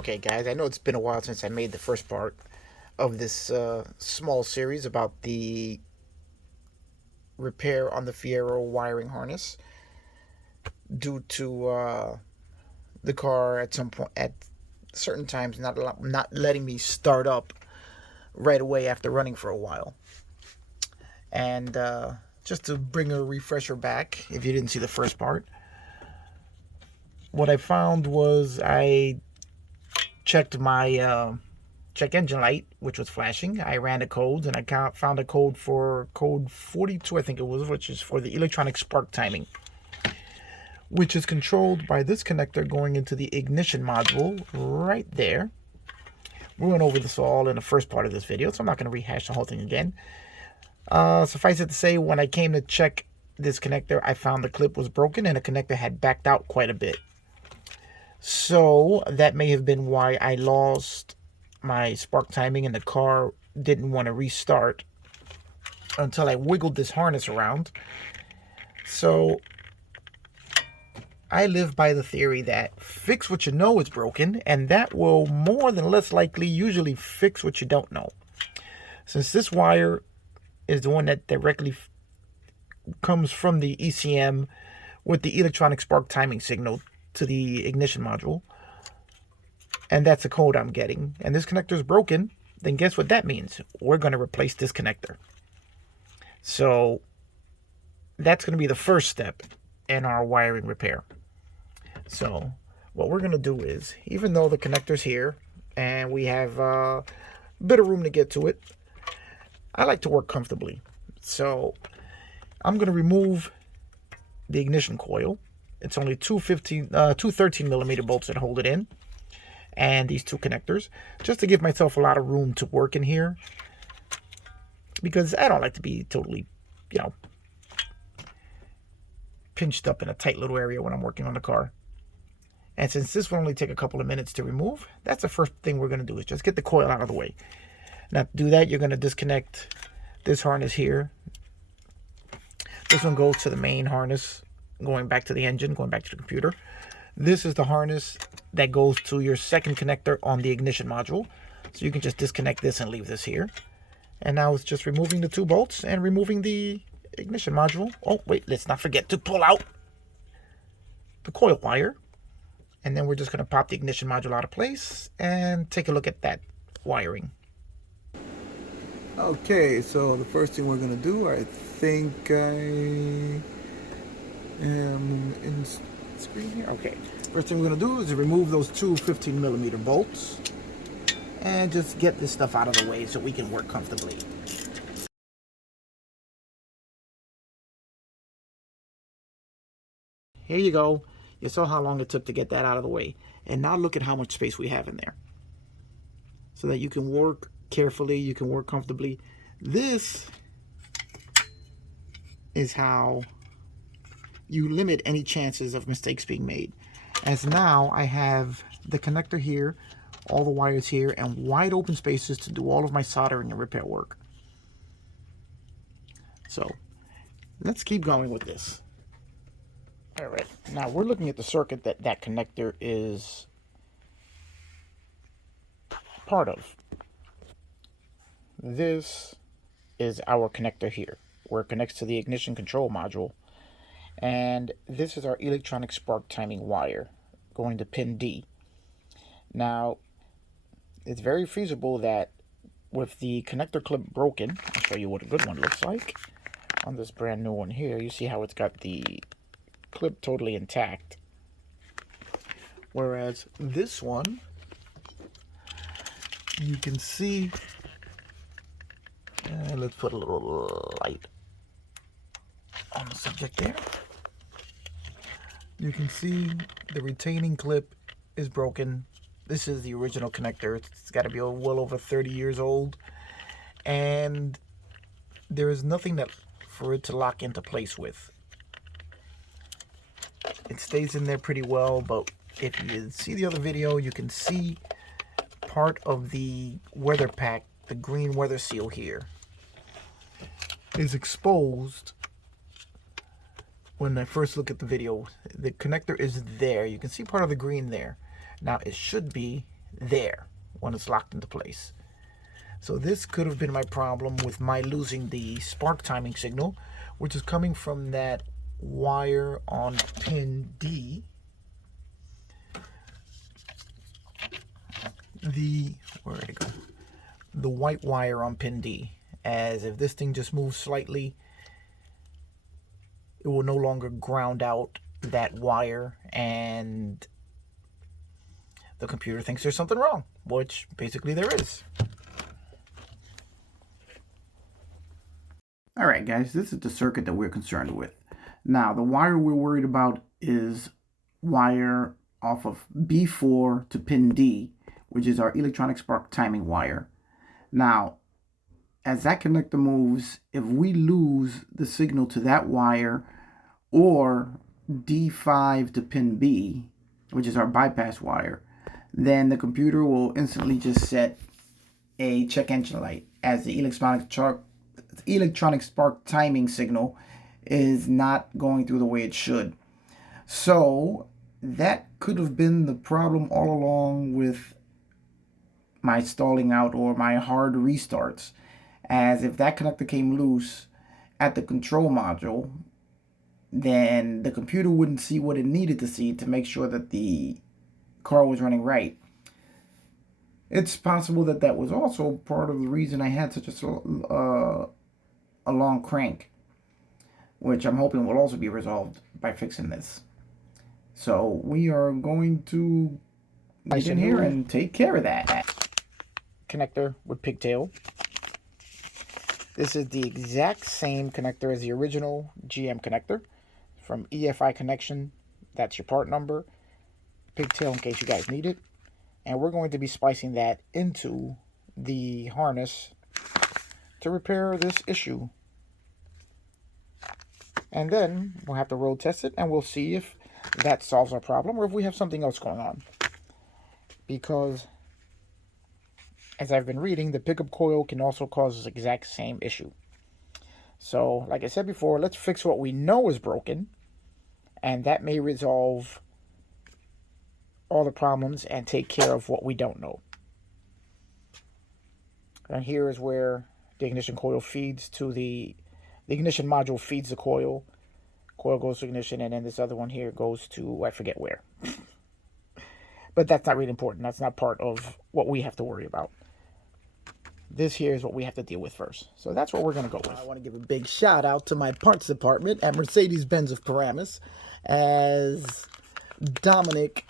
Okay, guys, I know it's been a while since I made the first part of this small series about the repair on the Fiero wiring harness due to the car at some point at certain times not letting me start up right away after running for a while. And just to bring a refresher back, if you didn't see the first part, what I found was I checked my check engine light, which was flashing. I ran the codes and I found a code for code 42, I think it was, which is for the electronic spark timing, which is controlled by this connector going into the ignition module right there. We went over this all in the first part of this video, so I'm not going to rehash the whole thing again. Suffice it to say, when I came to check this connector, I found the clip was broken and the connector had backed out quite a bit. So that may have been why I lost my spark timing and the car didn't want to restart until I wiggled this harness around. So I live by the theory that fix what you know is broken, and that will more than less likely usually fix what you don't know. Since this wire is the one that directly comes from the ECM with the electronic spark timing signal to the ignition module, and that's the code I'm getting, and this connector is broken, then guess what that means? We're going to replace this connector. So that's going to be the first step in our wiring repair. So what we're going to do is, even though the connector's here and we have a bit of room to get to it, I like to work comfortably. So I'm going to remove the ignition coil. It's only two 13 millimeter bolts that hold it in, and these two connectors, just to give myself a lot of room to work in here, because I don't like to be totally, pinched up in a tight little area when I'm working on the car. And since this will only take a couple of minutes to remove, that's the first thing we're going to do, is just get the coil out of the way. Now to do that, you're going to disconnect this harness here. This one goes to the main harness, going back to the engine, going back to the computer. This is the harness that goes to your second connector on the ignition module. So you can just disconnect this and leave this here. And now it's just removing the two bolts and removing the ignition module. Oh, wait, let's not forget to pull out the coil wire. And then we're just going to pop the ignition module out of place and take a look at that wiring. Okay, so the first thing we're going to do, I think I am in screen here. Okay, first thing we're going to do is remove those two 15 millimeter bolts and just get this stuff out of the way so we can work comfortably. Here you go. You saw how long it took to get that out of the way. And now look at how much space we have in there, so that you can work carefully, you can work comfortably. This is how you limit any chances of mistakes being made. As now I have the connector here, all the wires here, and wide open spaces to do all of my soldering and repair work. So let's keep going with this. All right, now we're looking at the circuit that connector is part of. This is our connector here, where it connects to the ignition control module. And this is our electronic spark timing wire going to pin D. Now, it's very feasible that with the connector clip broken, I'll show you what a good one looks like. On this brand new one here, you see how it's got the clip totally intact. Whereas this one, you can see, let's put a little light on the subject there. You can see the retaining clip is broken. This is the original connector. It's got to be well over 30 years old, and there is nothing for it to lock into place with. It stays in there pretty well, but if you see the other video, you can see part of the weather pack, the green weather seal here, is exposed. When I first look at the video, the connector is there. You can see part of the green there. Now it should be there when it's locked into place. So this could have been my problem with my losing the spark timing signal, which is coming from that wire on pin D. Where did it go? The white wire on pin D. As if this thing just moves slightly, it will no longer ground out that wire, and the computer thinks there's something wrong, which basically there is. Alright guys, this is the circuit that we're concerned with. Now, the wire we're worried about is wire off of B4 to pin D, which is our electronic spark timing wire. Now, as that connector moves, if we lose the signal to that wire or D5 to pin B, which is our bypass wire, then the computer will instantly just set a check engine light, as the electronic spark timing signal is not going through the way it should. So that could have been the problem all along with my stalling out or my hard restarts, as if that connector came loose at the control module, then the computer wouldn't see what it needed to see to make sure that the car was running right. It's possible that that was also part of the reason I had such a long crank, which I'm hoping will also be resolved by fixing this. So we are going to get in here and take care of that. Connector with pigtail. This is the exact same connector as the original GM connector from EFI Connection. That's your part number. Pigtail in case you guys need it. And we're going to be splicing that into the harness to repair this issue. And then we'll have to road test it, and we'll see if that solves our problem or if we have something else going on. Because, as I've been reading, the pickup coil can also cause this exact same issue. So, like I said before, let's fix what we know is broken, and that may resolve all the problems and take care of what we don't know. And here is where the ignition coil feeds to the ignition module feeds the coil. Coil goes to ignition, and then this other one here goes to, I forget where. But that's not really important. That's not part of what we have to worry about. This here is what we have to deal with first. So that's what we're going to go with. I want to give a big shout out to my parts department at Mercedes-Benz of Paramus, as Dominic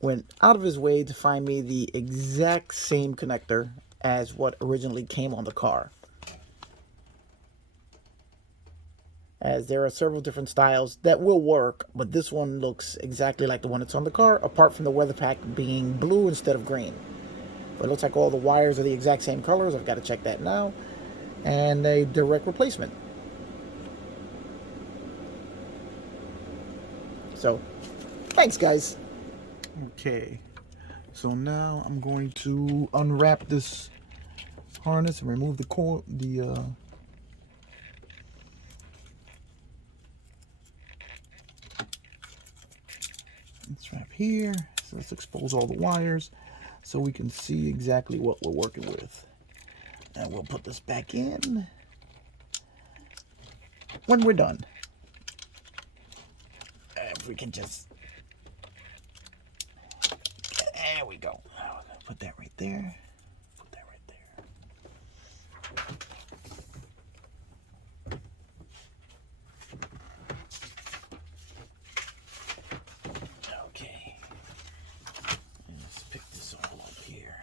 went out of his way to find me the exact same connector as what originally came on the car. As there are several different styles that will work, but this one looks exactly like the one that's on the car, apart from the weather pack being blue instead of green. But it looks like all the wires are the exact same colors. I've got to check that now. And a direct replacement. So, thanks guys. Okay, so now I'm going to unwrap this harness and remove the cord, strap here. So let's expose all the wires so we can see exactly what we're working with. And we'll put this back in when we're done. If we can just, there we go. Put that right there. Put that right there. Okay. Let's pick this all up here.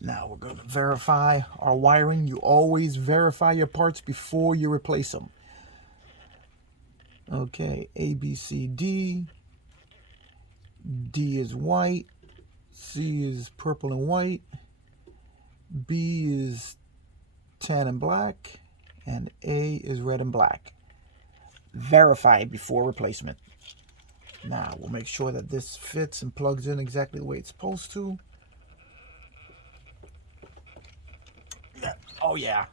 Now we're going to verify our wiring. You always verify your parts before you replace them. Okay, A, B, C, D. D is white. C is purple and white. B is tan and black. And A is red and black. Verify before replacement. Now we'll make sure that this fits and plugs in exactly the way it's supposed to. Oh yeah.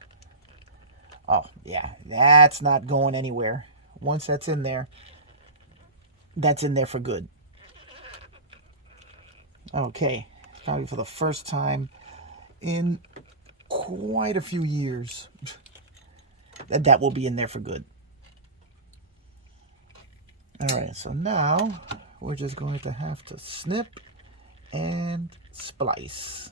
Oh yeah, that's not going anywhere. Once that's in there, that's in there for good. Okay, probably for the first time in quite a few years that will be in there for good. All right, so now we're just going to have to snip and splice.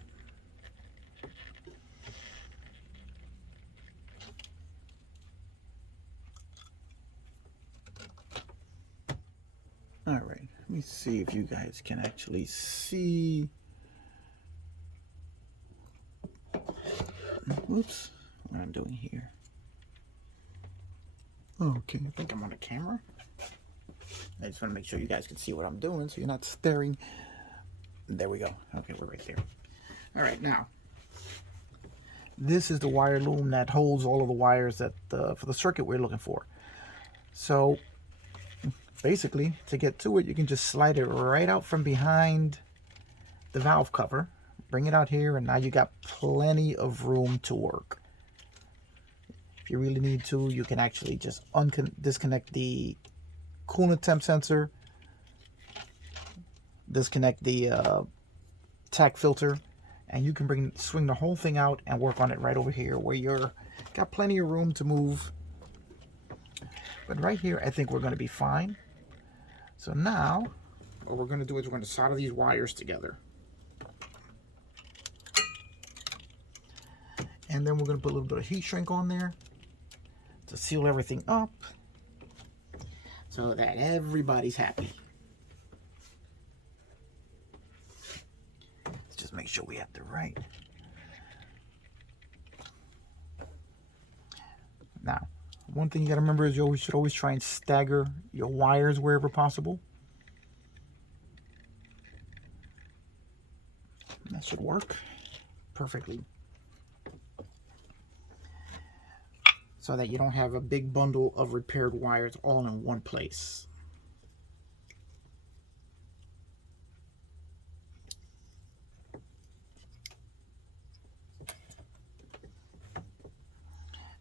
All right, let me see if you guys can actually see. Oops, what I'm doing here. Okay, I think I'm on the camera. I just want to make sure you guys can see what I'm doing so you're not staring. There we go. Okay, we're right there. All right, now, this is the wire loom that holds all of the wires that for the circuit we're looking for. So basically, to get to it, you can just slide it right out from behind the valve cover, bring it out here, and now you got plenty of room to work. If you really need to, you can actually just disconnect the coolant temp sensor, disconnect the tack filter, and you can swing the whole thing out and work on it right over here where you're got plenty of room to move. But right here, I think we're going to be fine. So now, what we're going to do is we're going to solder these wires together. And then we're going to put a little bit of heat shrink on there to seal everything up so that everybody's happy. Let's just make sure we have the right. Now, one thing you got to remember is you should always try and stagger your wires wherever possible. That should work perfectly. So that you don't have a big bundle of repaired wires all in one place.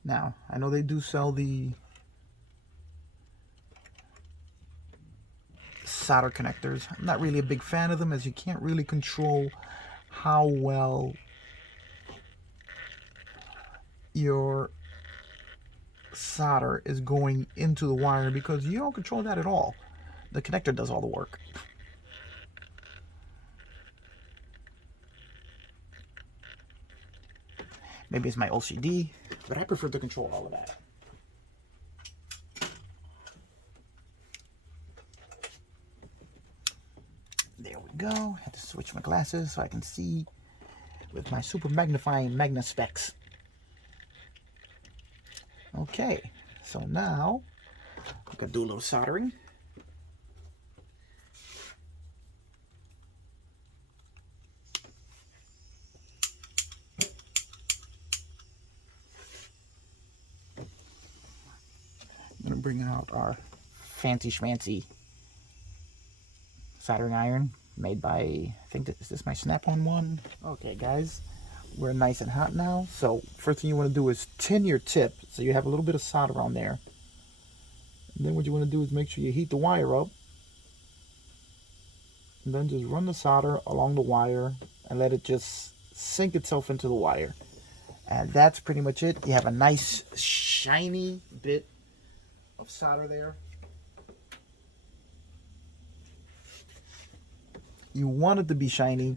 Now, I know they do sell the solder connectors. I'm not really a big fan of them as you can't really control how well your solder is going into the wire because you don't control that at all. The connector does all the work. Maybe it's my OCD, but I prefer to control all of that. There we go. I had to switch my glasses so I can see with my super magnifying Magna specs. Okay, so now I'm gonna do a little soldering. I'm gonna bring out our fancy schmancy soldering iron made by, I think, is this my Snap-on one? Okay, guys, we're nice and hot now. So first thing you want to do is tin your tip so you have a little bit of solder on there. And then what you want to do is make sure you heat the wire up. And then just run the solder along the wire and let it just sink itself into the wire. And that's pretty much it. You have a nice shiny bit of solder there. You want it to be shiny.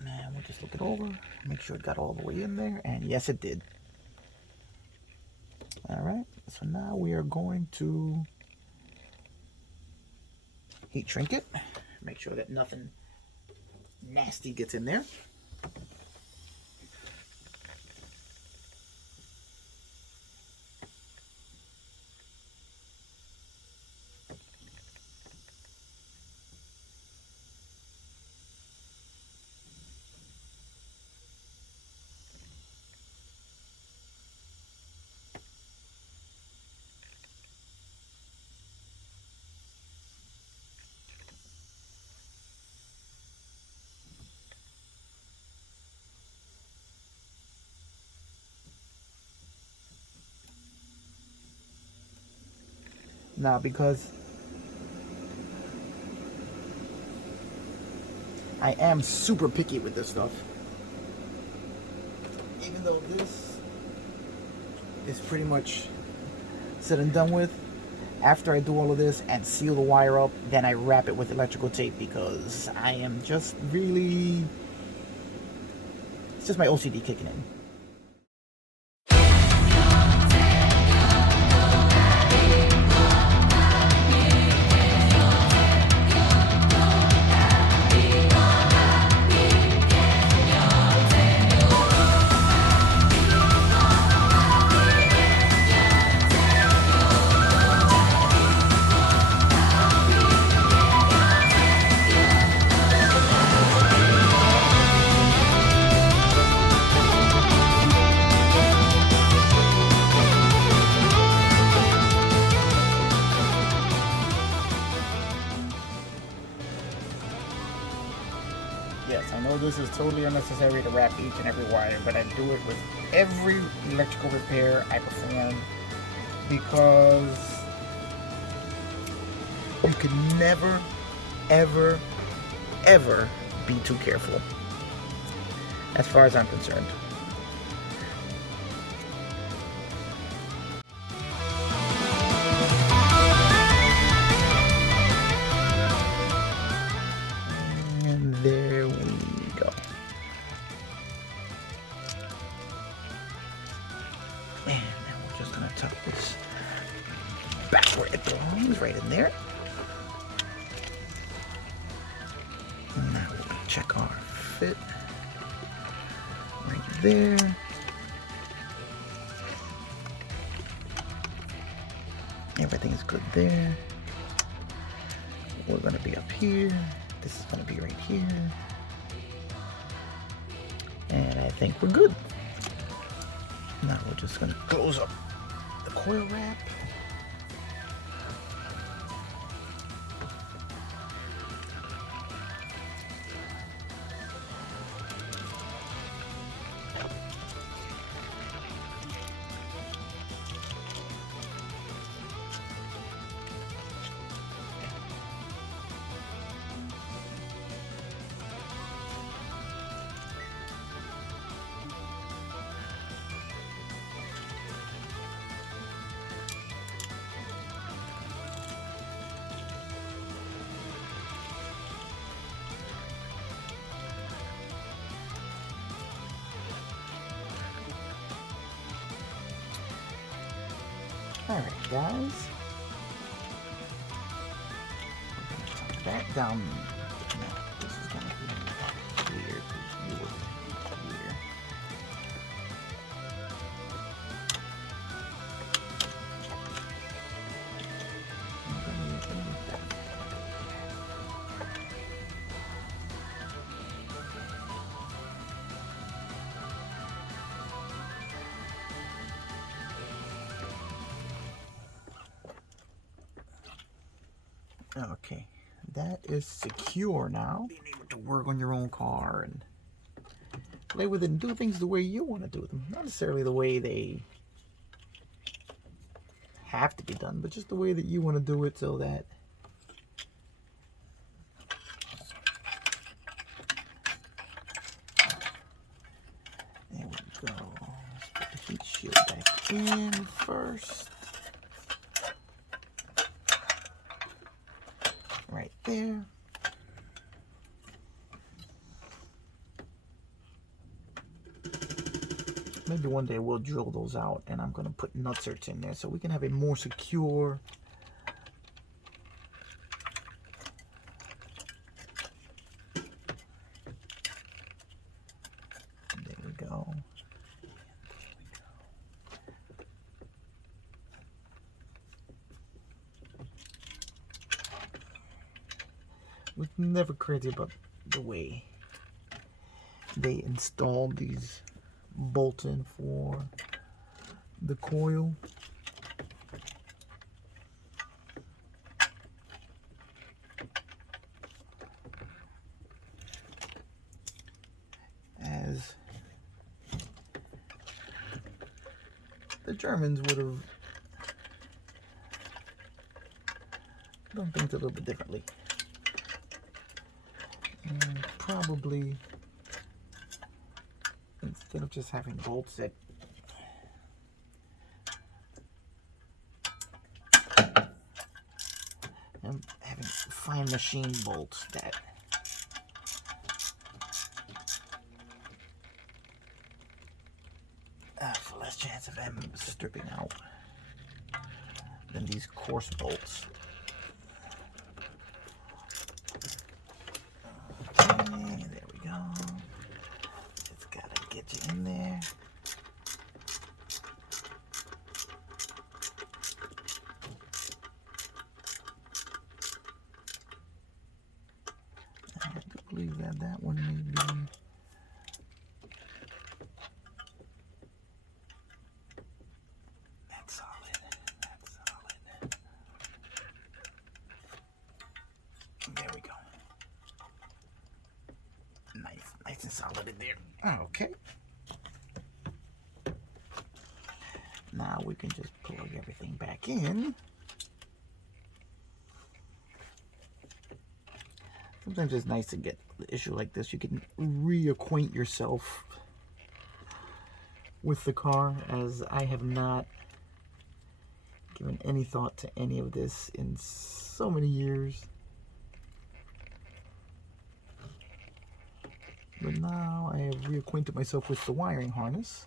And we'll just look it over, make sure it got all the way in there, and yes, it did. All right, so now we are going to heat shrink it. Make sure that nothing nasty gets in there. Now, because I am super picky with this stuff. Even though this is pretty much said and done with, after I do all of this and seal the wire up, then I wrap it with electrical tape because I am just really... It's just my OCD kicking in. Yes, I know this is totally unnecessary to wrap each and every wire, but I do it with every electrical repair I perform because you can never, ever, ever be too careful, as far as I'm concerned. And there we go. And now we're just gonna tuck this back where it belongs, right in there. And now we're gonna check our fit right there. Everything is good there. We're gonna be up here. This is gonna be right here. And I think we're good. Now we're just gonna close up the coil wrap. Alright, guys. Put that down. No, this is gonna be weird because you were here. Okay, that is secure now. Being able to work on your own car and play with it and do things the way you want to do them. Not necessarily the way they have to be done, but just the way that you want to do it so that there we go. Let's put the heat shield back in first. Right there. Maybe one day we'll drill those out and I'm going to put nutserts in there so we can have a more secure there we go. Was never crazy about the way they installed these bolts in for the coil. As the Germans would have done things a little bit differently. And probably, instead of just having bolts that I'm having fine machine bolts that for less chance of them stripping out than these coarse bolts. Okay, there we go. Just gotta get you in there. I do believe that one may be. That's solid. That's solid. There we go. Nice and solid in there. Okay. Now we can just plug everything back in. Sometimes it's nice to get the issue like this. You can reacquaint yourself with the car, as I have not given any thought to any of this in so many years. But now I have reacquainted myself with the wiring harness.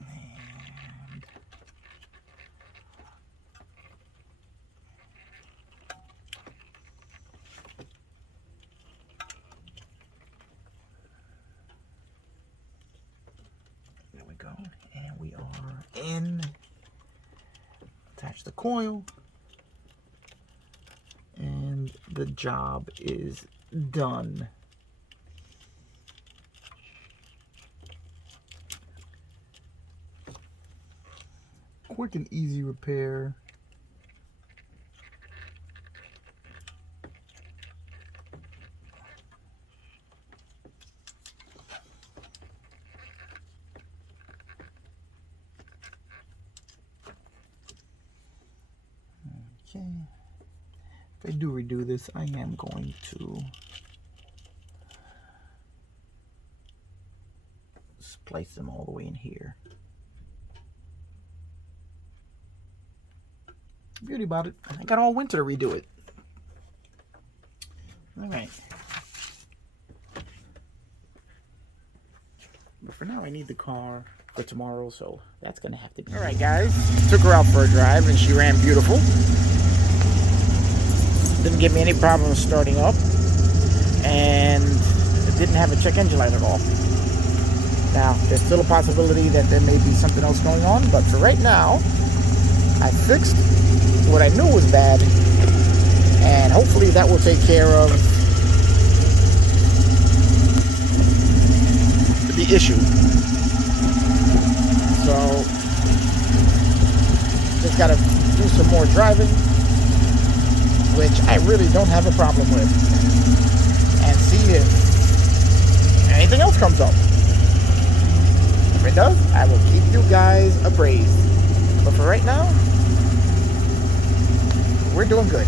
And there we go. And we are in. Attach the coil. And the job is done. Quick and easy repair. Okay. If I do redo this, I am going to splice them all the way in here. Beauty about it. I got all winter to redo it. Alright. But for now, I need the car for tomorrow, so that's going to have to be. Alright, guys. Took her out for a drive, and she ran beautiful. Didn't give me any problems starting up, and it didn't have a check engine light at all. Now, there's still a possibility that there may be something else going on, but for right now, I fixed what I knew was bad, and hopefully that will take care of the issue. So, just gotta do some more driving, which I really don't have a problem with, and see if anything else comes up. If it does, I will keep you guys appraised. But for right now, we're doing good.